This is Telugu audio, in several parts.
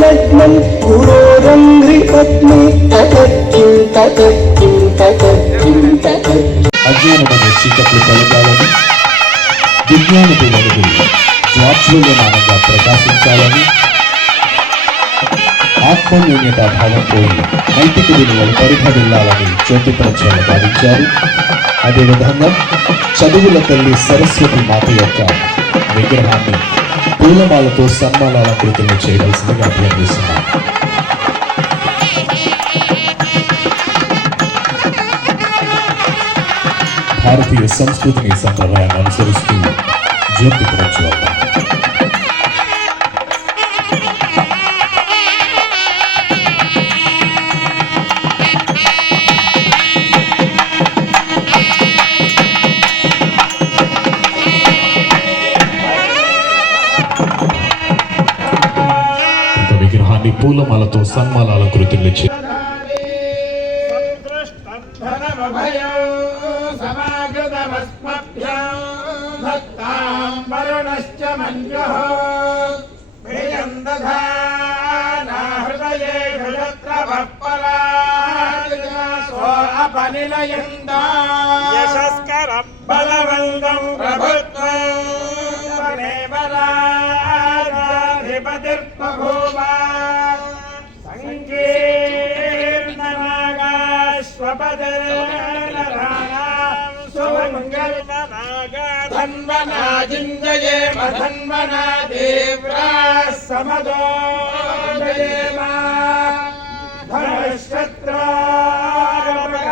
నగ్నం పురోరంధ్రి పద్మే అజ్ఞానమైన చీకట్లు కలగాలని, విజ్ఞానపు వెలుగు స్వాచ్ఛల్యమానంగా ప్రకాశించాలని, ఆత్మన్యూన్యత భావం పోయి నైతిక విలువలు పరిభవిల్లాలని జ్యోతి ప్రజ్వల భావించారు. అదేవిధంగా చదువుల తల్లి సరస్వతి మాత యొక్క విగ్రహాన్ని పూలమాలతో సన్మానాలంకృతులను చేయవలసిందిగా అభ్యర్థిస్తున్నారు. భారతీయ సంస్కృతిని సంప్రదాయాన్ని అనుసరిస్తూ జ్యోతి ప్రజ్వల. విగ్రహాన్ని పూలమాలతో సన్మానాలంకృతులు చే బలవంతం ప్రభుత్వం ధన్వనా జింజయే మధన్వనా దేవ్రా సమదో జయేమా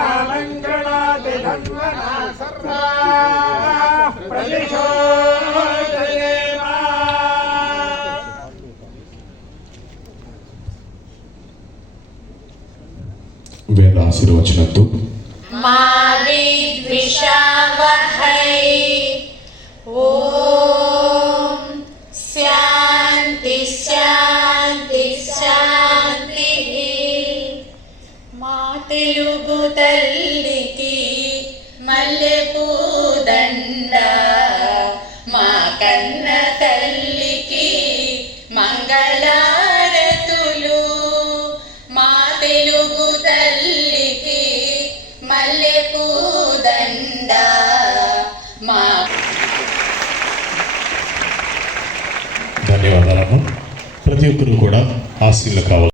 ధనశత్రాపకామంగళాది ధన్వనా సర్వా ప్రదిశో జయేమా. వేద ఆశీర్వచనంతో ఓం శాంతి శాంతి శాంతి. మా తెలుగు తల్లికి మల్లెపూదండ, మా కన్న తల్లికి మంగళారతులు. మా తెలుగు తల్లికి మల్లెపూదండ, మా. ధన్యవాదాలమ్మా. ప్రతి ఒక్కరు కూడా ఆశీర్లు కావాలి.